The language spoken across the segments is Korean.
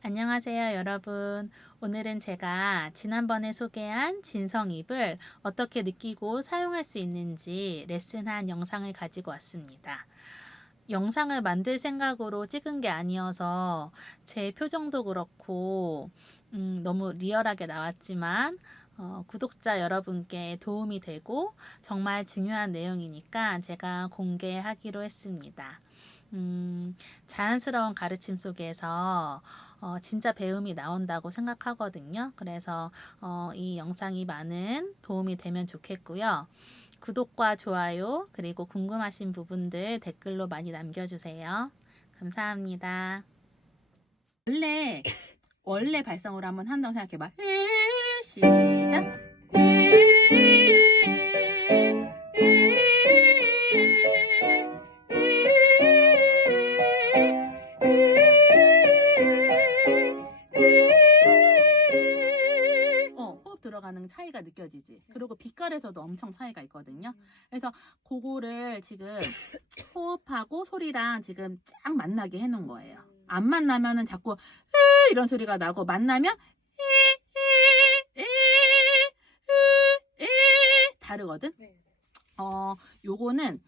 안녕하세요, 여러분. 오늘은 제가 지난번에 소개한 진성입을 어떻게 느끼고 사용할 수 있는지 레슨한 영상을 가지고 왔습니다. 영상을 만들 생각으로 찍은 게 아니어서 제 표정도 그렇고 너무 리얼하게 나왔지만 구독자 여러분께 도움이 되고 정말 중요한 내용이니까 제가 공개하기로 했습니다. 자연스러운 가르침 속에서 진짜 배움이 나온다고 생각하거든요. 그래서 이 영상이 많은 도움이 되면 좋겠고요. 구독과 좋아요 그리고 궁금하신 부분들 댓글로 많이 남겨주세요. 감사합니다. 원래 발성으로 한번 한다고 생각해봐. 시작. 호흡 들어가는 차이가 느껴지지. 그리고 빛깔에서도 엄청 차이가 있거든요. 그래서 그거를 지금 호흡하고 소리랑 지금 쫙 만나게 해놓은 거예요. 안 만나면은 자꾸 이런 소리가 나고, 만나면 다르거든. 요거는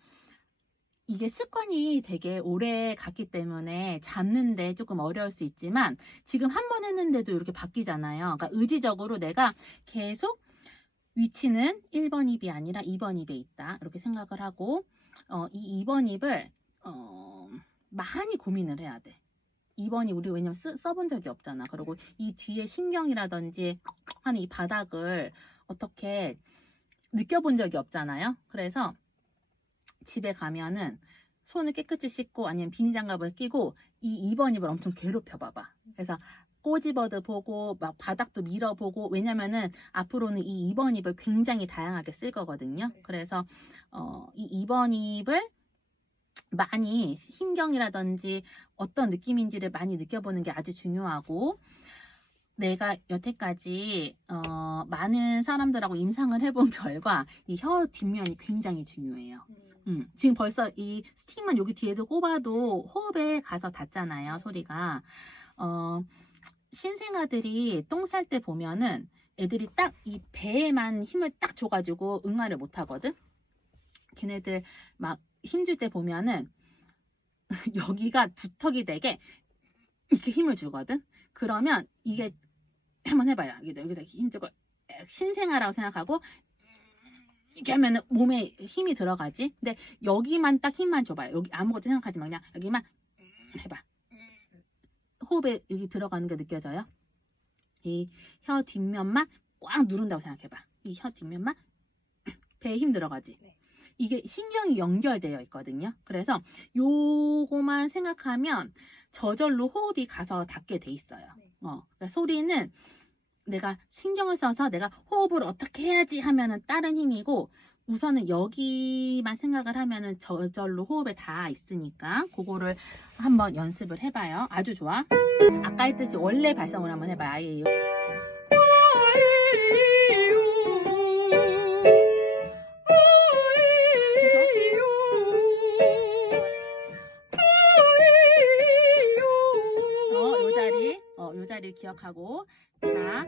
이게 습관이 되게 오래 갔기 때문에 잡는데 조금 어려울 수 있지만, 지금 한 번 했는데도 이렇게 바뀌잖아요. 그러니까 의지적으로 내가 계속 위치는 1번 입이 아니라 2번 입에 있다, 이렇게 생각을 하고, 이 2번 입을 많이 고민을 해야 돼. 2번이 우리 왜냐면 써본 적이 없잖아. 그리고 이 뒤에 신경이라든지 하는 이 바닥을 어떻게 느껴본 적이 없잖아요. 그래서 집에 가면은 손을 깨끗이 씻고 아니면 비닐장갑을 끼고 이 2번 입을 엄청 괴롭혀 봐봐. 그래서 꼬집어도 보고 막 바닥도 밀어보고, 왜냐면은 앞으로는 이 2번 입을 굉장히 다양하게 쓸 거거든요. 그래서 이 2번 입을 많이 신경이라든지 어떤 느낌인지를 많이 느껴보는 게 아주 중요하고, 내가 여태까지 많은 사람들하고 임상을 해본 결과 이 혀 뒷면이 굉장히 중요해요. 지금 벌써 이 스틱만 여기 뒤에도 꼽아도 호흡에 가서 닿잖아요, 소리가. 신생아들이 똥 쌀 때 보면은 애들이 딱 이 배에만 힘을 딱 줘가지고 응아를 못 하거든. 걔네들 막 힘줄 때 보면은 여기가 두턱이 되게 이렇게 힘을 주거든. 그러면 이게 한번 해봐요. 여기다 힘주고 신생아라고 생각하고 이렇게 하면은 몸에 힘이 들어가지. 근데 여기만 딱 힘만 줘봐요. 여기 아무것도 생각하지 마. 그냥 여기만 해봐. 호흡에 여기 들어가는 게 느껴져요? 이 혀 뒷면만 꽉 누른다고 생각해봐. 이 혀 뒷면만 배에 힘 들어가지. 이게 신경이 연결되어 있거든요. 그래서 요거만 생각하면 저절로 호흡이 가서 닿게 돼 있어요. 그러니까 소리는 내가 신경을 써서 내가 호흡을 어떻게 해야지 하면은 다른 힘이고, 우선은 여기만 생각을 하면은 저절로 호흡에 다 있으니까 그거를 한번 연습을 해봐요. 아주 좋아. 아까 했듯이 원래 발성을 한번 해봐요. 아예. 요 자리를 기억하고, 자,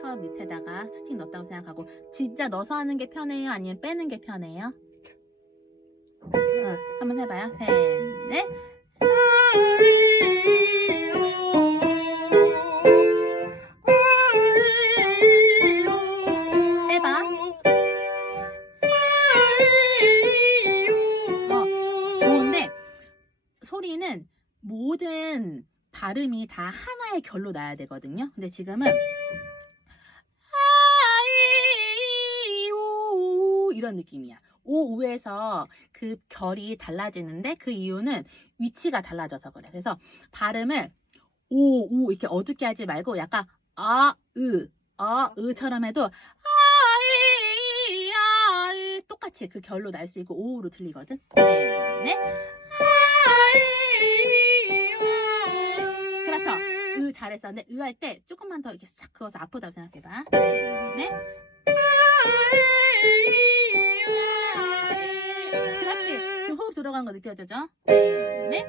혀 밑에다가 스틱 넣었다고 생각하고. 진짜 넣어서 하는 게 편해요? 아니면 빼는 게 편해요? 한번 해봐요. 셋, 넷. 빼봐. 좋은데 소리는 모든 발음이 다 하나의 결로 나야 되거든요. 근데 지금은 이런 느낌이야. 오, 우에서 그 결이 달라지는데 그 이유는 위치가 달라져서 그래. 그래서 발음을 오, 우 이렇게 어둡게 하지 말고 약간 으처럼 해도 똑같이 그 결로 날 수 있고 오우로 들리거든. 네. 그렇죠. 잘했어. 근데 할 때 조금만 더 이렇게 싹 그어서 아프다고 생각해봐. 네. 그렇지. 지금 호흡 들어간 거 느껴지죠? 네.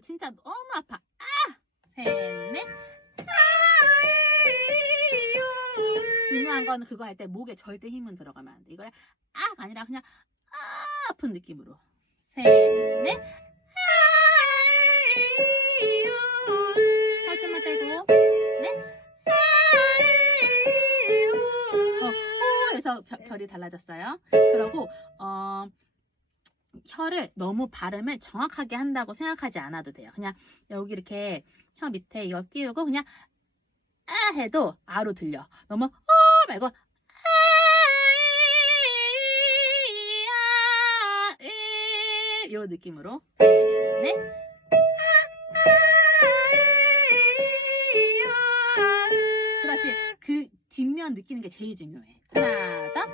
진짜 너무 아파. 셋, 넷. 중요한 건 그거 할 때 목에 절대 힘은 들어가면 안 돼. 이거를 아니라 그냥 아픈 느낌으로. 셋, 넷. 살짝만 떼고. 네. 해서 결이 달라졌어요. 그리고 혀를 너무 발음을 정확하게 한다고 생각하지 않아도 돼요. 그냥 여기 이렇게 혀 밑에 이거 끼우고 그냥 해도 아로 들려. 너무 말고 이 느낌으로. 네. 그렇지. 그 뒷면 느끼는 게 제일 중요해. 하나, 더.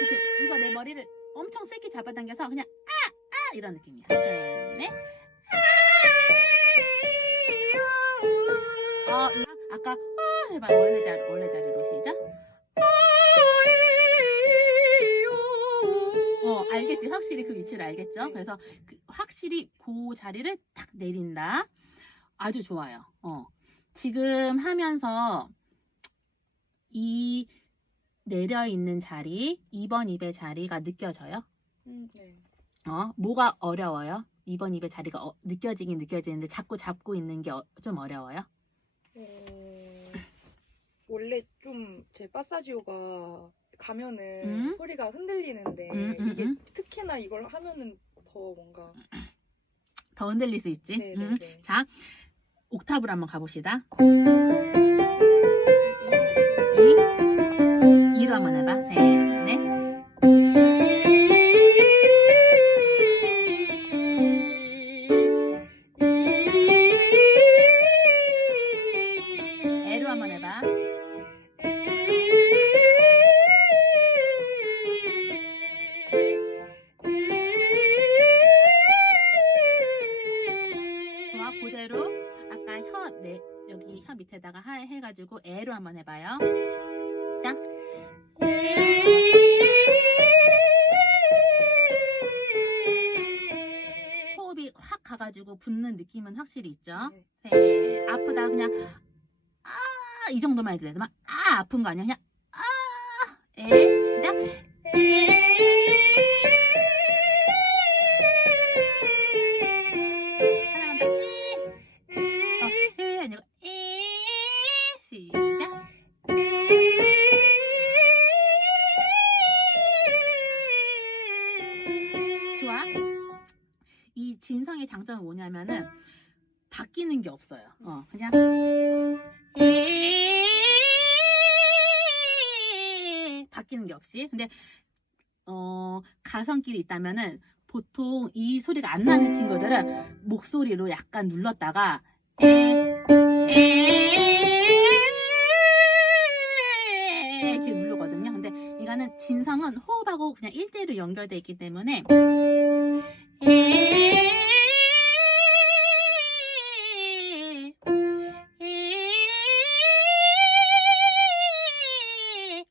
그치. 이거 내 머리를 엄청 세게 잡아당겨서 그냥 이런 느낌이야. 네. 아까 해봐. 원래 자리로 시작. 알겠지? 확실히 그 위치를 알겠죠? 그래서 확실히 그 자리를 탁 내린다. 아주 좋아요. 지금 하면서 이 내려있는 자리, 2번 입의 자리가 느껴져요? 네. 뭐가 어려워요? 2번 입의 자리가 느껴지긴 느껴지는데 자꾸 잡고 있는 게 좀 어려워요? 원래 좀 제 파사지오가 가면은 소리가 흔들리는데 이게 특히나 이걸 하면은 더 뭔가 더 흔들릴 수 있지? 네네네. 자, 옥타브로 한번 가봅시다. 2로 한번 해봐. 셋, 넷. 에로 한번 해봐. 좋아, 그대로 아까 여기 혀 밑에다가 해가지고 에로 한번 해봐요. 자. 호흡이 확 가가지고 붙는 느낌은 확실히 있죠. 네. 아프다 그냥 이 정도만 해도 돼. 막 아픈 거 아니야. 그냥 그냥 하나만 더. 아니고 시작. 좋아. 이 진성의 장점은 뭐냐면은 바뀌는 게 없어요. 그냥 바뀌는 게 없이. 근데 가성끼리 있다면은 보통 이 소리가 안 나는 친구들은 목소리로 약간 눌렀다가 이렇게 누르거든요. 근데 이거는 진성은 호흡하고 그냥 1대1로 연결되어 있기 때문에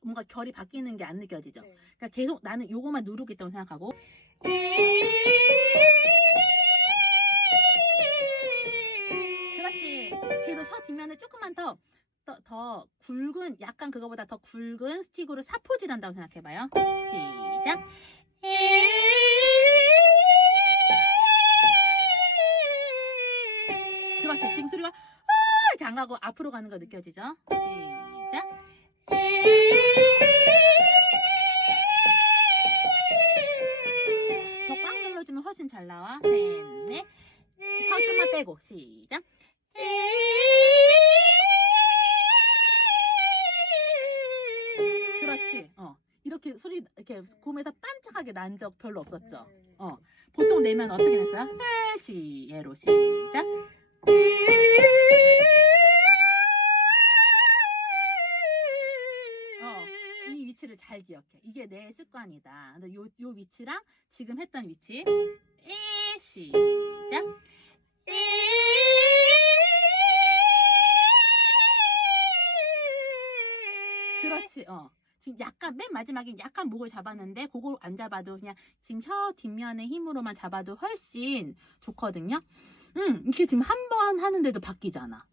뭔가 결이 바뀌는 게 안 느껴지죠. 그러니까 계속 나는 요거만 누르고 있다고 생각하고 그렇지. 계속 혀 뒷면을 조금만 더 굵은 약간 그거보다 더 굵은 스틱으로 사포질 한다고 생각해봐요. 시작. 그렇지. 지금 소리가 이렇게 안 가고 앞으로 가는 거 느껴지죠? 시작. 더 꽉 눌러주면 훨씬 잘 나와. 셋, 넷. 혀 좀만 빼고 시작. 그렇지. 이렇게 소리 이렇게 곰에서 반짝하게 난 적 별로 없었죠. 보통 내면 어떻게 냈어요? 얘로 시작. 이 위치를 잘 기억해. 이게 내 습관이다. 근데 요 위치랑 지금 했던 위치. 시작. 그렇지. 지금 약간 맨 마지막에 약간 목을 잡았는데 그걸 안 잡아도 그냥 지금 혀 뒷면의 힘으로만 잡아도 훨씬 좋거든요. 이게 지금 한 번 하는데도 바뀌잖아.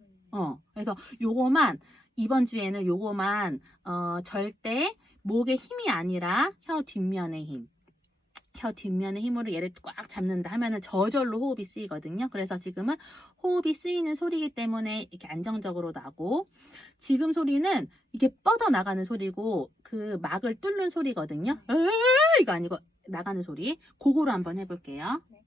그래서 요거만 이번 주에는 요거만 절대 목의 힘이 아니라 혀 뒷면의 힘. 혀 뒷면의 힘으로 얘를 꽉 잡는다 하면은 저절로 호흡이 쓰이거든요. 그래서 지금은 호흡이 쓰이는 소리이기 때문에 이렇게 안정적으로 나고, 지금 소리는 이게 뻗어 나가는 소리고 그 막을 뚫는 소리거든요. 이거 아니고 나가는 소리. 그거로 한번 해볼게요. 네.